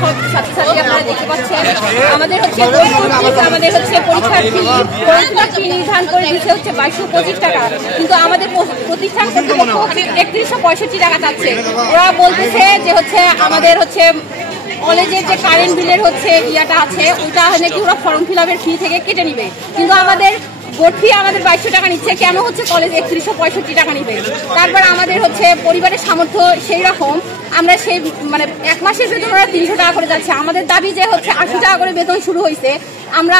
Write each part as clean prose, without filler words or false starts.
সব ছাত্রছাত্রী আপনারা দেখতে পাচ্ছেন আমাদের হচ্ছে আমাদের হচ্ছে পরীক্ষার ফি নির্ধারণ করে দিচ্ছে হচ্ছে 2225 টাকা, কিন্তু আমাদের প্রতিষ্ঠান কর্তৃপক্ষ 3165 টাকা চাচ্ছে। ওরা বলতেছে যে হচ্ছে আমাদের হচ্ছে কলেজের যে কারেন্ট বিলের হচ্ছে ইয়াটা আছে ওটা নাকি ওরা ফর্ম ফিল আপের ফি থেকে কেটে নিবে, কিন্তু আমাদের বোর্ড ফি আমাদের 2200 টাকা নিচ্ছে, কেন হচ্ছে কলেজ 3165 টাকা নিবে? তারপর আমাদের হচ্ছে পরিবারের সামর্থ্য সেই রকম, আমরা সেই মানে এক মাসের বেতন ওরা 300 টাকা করে যাচ্ছে। আমাদের দাবি যে হচ্ছে 80 টাকা করে বেতন শুরু হয়েছে, আমরা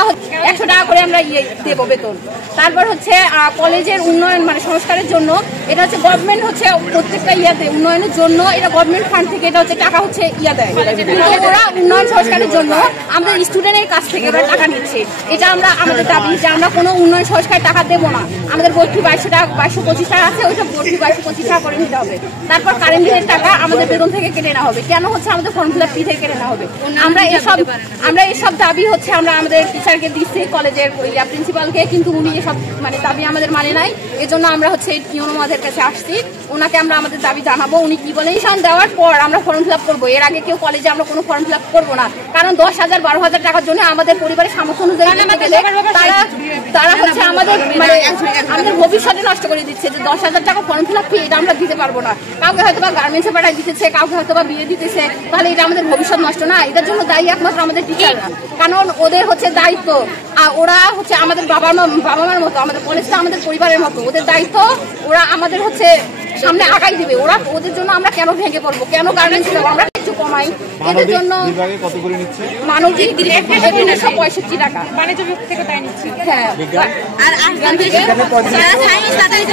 100 টাকা করে আমরা দেবো বেতন। তারপর হচ্ছে কলেজের উন্নয়ন মানে সংস্কারের জন্য এটা হচ্ছে গভর্নমেন্ট হচ্ছে প্রত্যেকটা ইয়াতে উন্নয়নের জন্য এটা গভর্নমেন্ট ফান্ড থেকে এটা হচ্ছে টাকা হচ্ছে ইয়া দেয়, ওরা উন্নয়ন সংস্কারের জন্য আমাদের স্টুডেন্টের কাছ থেকে ওরা টাকা নিচ্ছে। এটা আমরা আমাদের দাবি যে আমরা কোনো উন্নয়ন সংস্কার টাকা দেবো না, আমাদের বোর্ড ফি 2200 টাকা 2225 টাকা আছে, ওইটা বোর্ড ফি 2225 টাকা করে নিতে হবে। তারপর কারেন্ট বিলের টাকা আমাদের বেতন থেকে কেটে নেওয়া হবে, কেন হচ্ছে আমাদের ফর্ম ফিল আপ ফি থেকে কেটে নেওয়া হবে? আমরা এসব দাবি হচ্ছে আমরা আমাদের টিচারকে দিচ্ছি, কলেজের প্রিন্সিপালকে, কিন্তু উনি এসব মানে দাবি আমাদের মানে নাই। এজন্য আমরা হচ্ছে ইউনোমাদের কাছে আসছি, ওনাকে আমরা আমাদের দাবি জানাবো। উনি কি বলেন দেওয়ার পর আমরা ফর্ম ফিল আপ করবো, এর আগে কেউ কলেজে আমরা কোনো ফর্ম ফিল আপ করবো না, কারণ 10,000 12,000 টাকার জন্য আমাদের পরিবারের সামর্থ্য অনুযায়ী তারা হচ্ছে আমাদের মানে আমাদের ভবিষ্যতে নষ্ট করে দিচ্ছে। যে 10,000 টাকা ফর্ম ফিল আপ ফি এটা আমরা দিতে পারবো না, কাউকে হয়তো বা গার্মেন্টসে পাঠাই দিতেছে, কাউকে হয়তো বা বিয়ে দিতেছে, তাহলে এটা আমাদের ভবিষ্যৎ নষ্ট না? এটার জন্য দায়ী একমাত্র আমাদের টিচাররা, কারণ ওদের হচ্ছে দায়িত্ব, আর ওরা হচ্ছে আমাদের বাবা মার মতো, আমাদের কলেজটা আমাদের পরিবারের মতো, ওদের দায়িত্ব ওরা আমাদের হচ্ছে সামনে আগাই দিবে। ওদের জন্য আমরা কেন ভেঙে পড়বো, কেন গার্মেন্টস আমরা একটু কমাই? এদের জন্য মানবিক 365 টাকা, বাণিজ্য বিভাগ থেকে তাই নিচ্ছে। হ্যাঁ, আর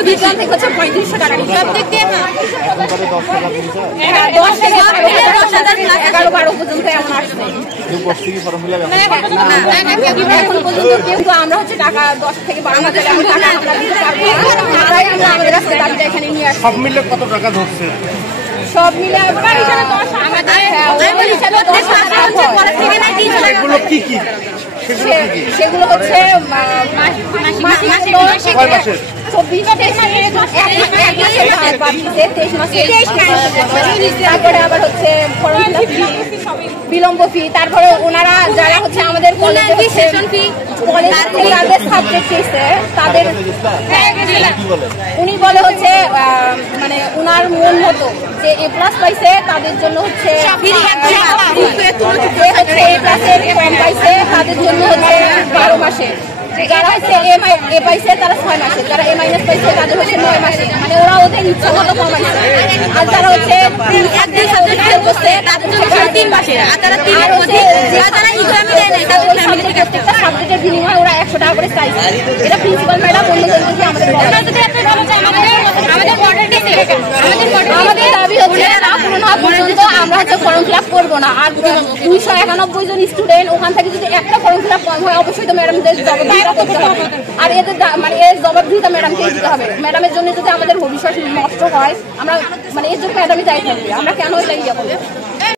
বিজ্ঞান থেকে হচ্ছে 3500 টাকা, সব দিক দিয়ে 10 থেকে 11-12 পর্যন্ত এমন আসছে। এখন পর্যন্ত কিন্তু আমরা হচ্ছে টাকা 10 থেকে 12,000 টাকা আমরা দিতে পারবো না, তাই আমরা আমাদের কাছে দাবিটা এখানে নিয়ে আসছি। সব মিলে কত টাকা ধরছে? সব মিলে সেগুলো হচ্ছে তারপরে আবার হচ্ছে বিলম্ব ফি, তারপরে ওনারা যারা হচ্ছে আমাদের কলেজে তাদের সাবজেক্ট চেয়েছে তাদের উনি বলে হচ্ছে মানে ওনার মন মতো যে A+ পাইছে তাদের জন্য হচ্ছে কম পাইছে তাদের জন্য হচ্ছে 12 মাসে, যারা হচ্ছে A পাইছে তারা 6 মাসে, যারা A- পাইছে তাদের হচ্ছে 9 মাসে, মানে ওরা ওদের ইচ্ছা মতো কমাইছে। আর যারা হচ্ছে প্রত্যেকটা সাবজেক্টের বিনিময়ে ওরা 100 টাকা করে চাইছে। এটা প্রিন্সিপাল ম্যাডাম অন্যদেরকে আমাদের দাবি হচ্ছে আমরা হচ্ছে ফর্ম ফিল আপ করবো না। আর 291 জন স্টুডেন্ট, ওখান থেকে যদি একটা ফর্ম ফিল আপ কম হয় অবশ্যই তো ম্যাডামদের জবাবদিহিতা করতে হবে, আর এদের মানে এর জবাবদিহিতা ম্যাডামকে দিতে হবে। ম্যাডামের জন্য যদি আমাদের ভবিষ্যৎ নষ্ট হয় আমরা মানে এর জন্য ম্যাডামই দায়ী থাকবে, আমরা কেন এটা ইয়ে করবো?